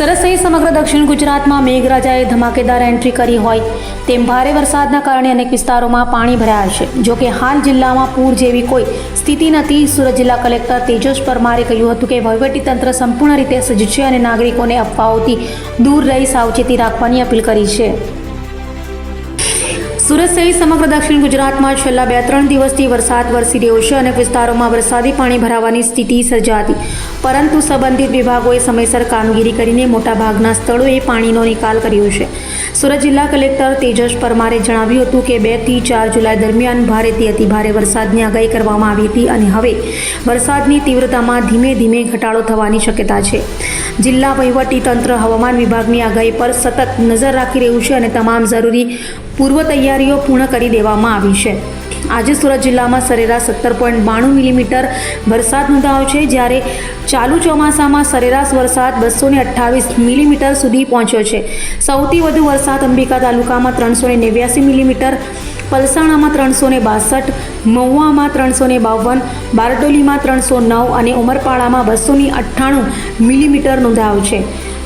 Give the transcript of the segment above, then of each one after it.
સુરત સહિત સમગ્ર દક્ષિણ ગુજરાતમાં મેઘરાજાએ ધમાકેદાર એન્ટ્રી કરી હોય તેમ ભારે વરસાદના કારણે અનેક વિસ્તારોમાં પાણી ભરાયા છે. જોકે હાલ જિલ્લામાં પૂર જેવી કોઈ સ્થિતિ નથી. સુરત જિલ્લા કલેક્ટર તેજસ પરમારે કહ્યું હતું કે વહીવટીતંત્ર સંપૂર્ણ રીતે સજ્જ છે અને નાગરિકોને અફવાઓથી દૂર રહી સાવચેતી રાખવાની અપીલ કરી છે. સુરત સહિત સમગ્ર દક્ષિણ ગુજરાતમાં છેલ્લા 2-3 દિવસથી વરસાદ વરસી રહ્યો છે. અનેક વિસ્તારોમાં વરસાદી પાણી ભરાવાની સ્થિતિ સર્જાતી, પરંતુ સંબંધિત વિભાગોએ સમયસર કામગીરી કરીને મોટાભાગના સ્થળોએ પાણીનો નિકાલ કર્યો છે. સુરત જિલ્લા કલેક્ટર તેજસ પરમારે જણાવ્યું હતું કે 2 થી 4 જુલાઈ દરમિયાન ભારેથી અતિભારે વરસાદની આગાહી કરવામાં આવી હતી અને હવે વરસાદની તીવ્રતામાં ધીમે ધીમે ઘટાડો થવાની શક્યતા છે. જિલ્લા વહીવટીતંત્ર હવામાન વિભાગની આગાહી પર સતત નજર રાખી રહ્યું છે અને તમામ જરૂરી પૂર્વ તૈયારીઓ પૂર્ણ કરી દેવામાં આવી છે. આજે સુરત જિલ્લામાં સરેરાશ 17.92 મિલીમીટર વરસાદ નોંધાયો છે, જ્યારે ચાલુ ચોમાસામાં સરેરાશ વરસાદ 228 મિલીમીટર સુધી પહોંચ્યો છે. સૌથી વધુ વરસાદ અંબિકા તાલુકામાં 389 મિલીમીટર, પલસાણામાં 362, મહુવામાં 352, બારડોલીમાં 309 અને ઉમરપાડામાં 298 મિલીમીટર નોંધાયો છે.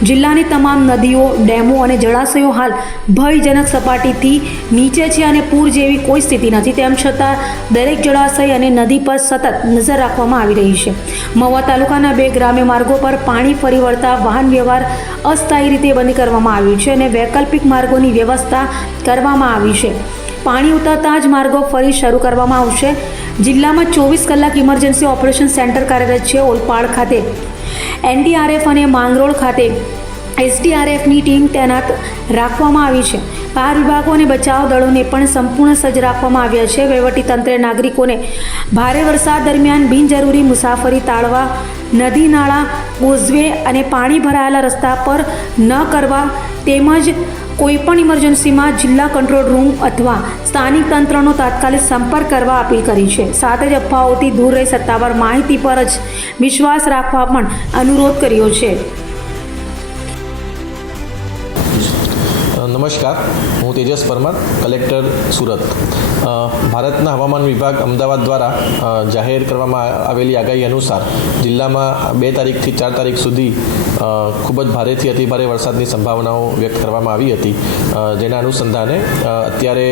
જિલ્લાની તમામ નદીઓ, ડેમો અને જળાશયો હાલ ભયજનક સપાટીથી નીચે છે અને પૂર જેવી કોઈ સ્થિતિ નથી. તેમ છતાં દરેક જળાશય અને નદી પર સતત નજર રાખવામાં આવી રહી છે. મહુવા તાલુકાના 2 ગ્રામ્ય માર્ગો પર પાણી ફરી વળતા વાહન વ્યવહાર અસ્થાયી રીતે બંધ કરવામાં આવ્યું છે અને વૈકલ્પિક માર્ગોની વ્યવસ્થા કરવામાં આવી છે. પાણી ઉતરતા જ માર્ગો ફરી શરૂ કરવામાં આવશે. જિલ્લામાં 24 કલાક ઇમરજન્સી ઓપરેશન સેન્ટર કાર્યરત છે. ઓલપાડ ખાતે NDRF અને માંગરોળ ખાતે SDRFની ટીમ તૈનાત રાખવામાં આવી છે. ફાયર વિભાગો અને બચાવ દળોને પણ સંપૂર્ણ સજ્જ રાખવામાં આવ્યા છે. વહીવટીતંત્રે નાગરિકોને ભારે વરસાદ દરમિયાન બિનજરૂરી મુસાફરી ટાળવા, નદી નાળા, કોઝવે અને પાણી ભરાયેલા રસ્તા પર ન કરવા તેમજ કોઈપણ ઇમરજન્સીમાં જિલ્લા કંટ્રોલ રૂમ અથવા સ્થાનિક તંત્રનો તાત્કાલિક સંપર્ક કરવા અપીલ કરી છે. સાથે જ અફવાઓથી દૂર રહી સત્તાવાર માહિતી પર જ વિશ્વાસ રાખવા પણ અનુરોધ કર્યો છે. નમસ્કાર, હું તેજસ પરમાર, કલેક્ટર સુરત. ભારતના હવામાન વિભાગ અમદાવાદ દ્વારા જાહેર કરવામાં આવેલી આગાહી અનુસાર જિલ્લામાં 2 તારીખથી 4 તારીખ સુધી ખૂબ જ ભારેથી અતિભારે વરસાદની સંભાવનાઓ વ્યક્ત કરવામાં આવી હતી. જેના અનુસંધાને અત્યારે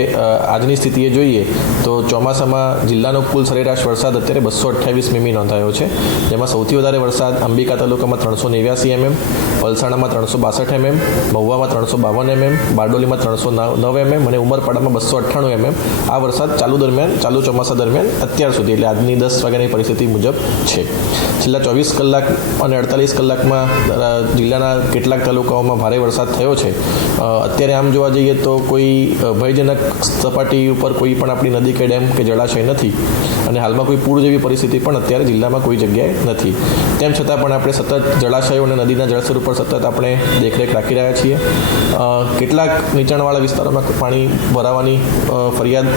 આજની સ્થિતિએ જોઈએ તો ચોમાસામાં જિલ્લાનો કુલ સરેરાશ વરસાદ અત્યારે 228 મીમી નોંધાયો છે. જેમાં સૌથી વધારે વરસાદ અંબિકા તાલુકામાં 389 mm, પલસાણામાં 362 mm, મહુવામાં 352 mm, બારડોલીમાં 309 mm અને ઉમરપાડામાં 298 mm આ વરસાદ ચાલુ ચોમાસા દરમિયાન અત્યાર સુધી એટલે આજની 10 વાગ્યાની પરિસ્થિતિ મુજબ છે. છેલ્લા 24 કલાક અને 48 કલાકમાં જિલ્લાના કેટલાક તાલુકાઓમાં ભારે વરસાદ થયો છે. અત્યારે આમ જોવા જઈએ તો કોઈ ભયજનક સપાટી ઉપર કોઈ પણ આપણી નદી કે ડેમ કે જળાશય નથી અને હાલમાં કોઈ પૂર જેવી પરિસ્થિતિ પણ અત્યારે જિલ્લામાં કોઈ જગ્યાએ નથી. તેમ છતાં પણ આપણે સતત જળાશયો અને નદીના જળસ્તર ઉપર સતત આપણે દેખરેખ રાખી રહ્યા છીએ. કેટલાક નીચાણવાળા વિસ્તારોમાં પાણી ભરાવાની ફરિયાદ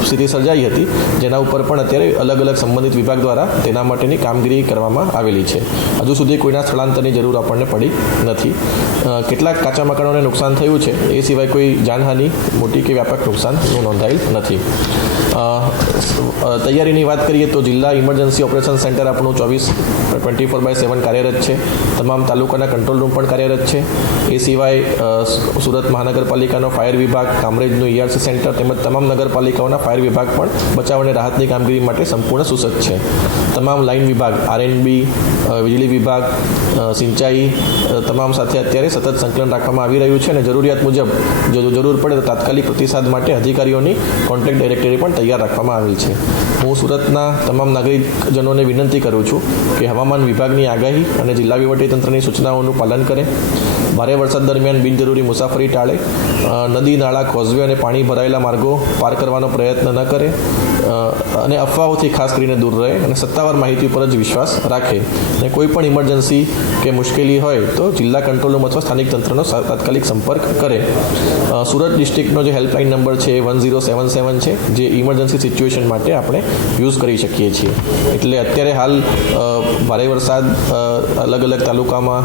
સ્થિતિ સર્જાઈ હતી, જેના ઉપર પણ અત્યારે અલગ અલગ સંબંધિત વિભાગ દ્વારા તેના માટેની કામગીરી કરવામાં આવેલી છે. હજુ સુધી કોઈના સ્થળાંતરની જરૂર આપણને પડી નથી. કેટલાક કાચા મકાનોને નુકસાન થયું છે, એ સિવાય કોઈ જાનહાનિ મોટી કે વ્યાપક નુકસાન નોંધાયેલ નથી. તૈયારીની વાત કરીએ તો જિલ્લા ઇમરજન્સી ઓપરેશન સેન્ટર આપણું 24/7 કાર્યરત છે. તમામ તાલુકાના કંટ્રોલ રૂમ પણ કાર્યરત છે. એ સિવાય સુરત મહાનગરપાલિકાનો ફાયર વિભાગ, કામરેજનું ERC સેન્ટર તેમજ તમામ નગરપાલિકાઓના ફાયર વિભાગ પણ બચાવ અને રાહતની કામગીરી માટે સંપૂર્ણ સુસજ્જ છે. તમામ લાઇન વિભાગ, RNB, વીજળી વિભાગ, સિંચાઈ તમામ સાથે અત્યારે સતત સંકલન રાખવામાં આવી રહ્યું છે અને જરૂરિયાત મુજબ જો જરૂર પડે તો તાત્કાલિક પ્રતિસાદ માટે અધિકારીઓની કોન્ટેક્ટ ડાયરેક્ટરી પણ તૈયાર રાખવામાં આવેલ છે. હું સુરતના તમામ નાગરિકજનોને વિનંતી કરું છું કે હવામાન વિભાગની આગાહી અને જિલ્લા વહીવટીતંત્રની સૂચનાઓનું પાલન કરે. ભારે વરસાદ દરમિયાન બિનજરૂરી મુસાફરી ટાળે. નદી, નાળા, કોઝવે અને પાણી ભરાયેલા માર્ગો પાર કરવાનો પ્રયત્ન ન કરે અને અફવાઓથી ખાસ કરીને દૂર રહે અને સત્તાવાર માહિતી પર જ વિશ્વાસ રાખે. અને કોઈ પણ ઇમરજન્સી કે મુશ્કેલી હોય તો જિલ્લા કંટ્રોલ રૂમ અથવા સ્થાનિક તંત્રનો તાત્કાલિક સંપર્ક કરે. સુરત ડિસ્ટ્રિક્ટનો જે હેલ્પલાઇન નંબર છે 1077 છે, જે ઇમરજન્સી સિચ્યુએશન માટે આપણે યુઝ કરી શકીએ છીએ. એટલે અત્યારે હાલ ભારે વરસાદ અલગ અલગ તાલુકામાં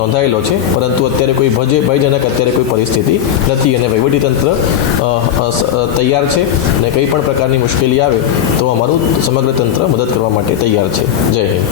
નોંધાયેલો છે, પરંતુ અત્યારે કોઈ ભયજનક અત્યારે કોઈ પરિસ્થિતિ નથી અને વહીવટીતંત્ર તૈયાર છે અને કંઈ પણ પ્રકારની મુશ્કેલી આવે તો અમારું સમગ્ર તંત્ર મદદ કરવા માટે તૈયાર છે. જય હિન્દ.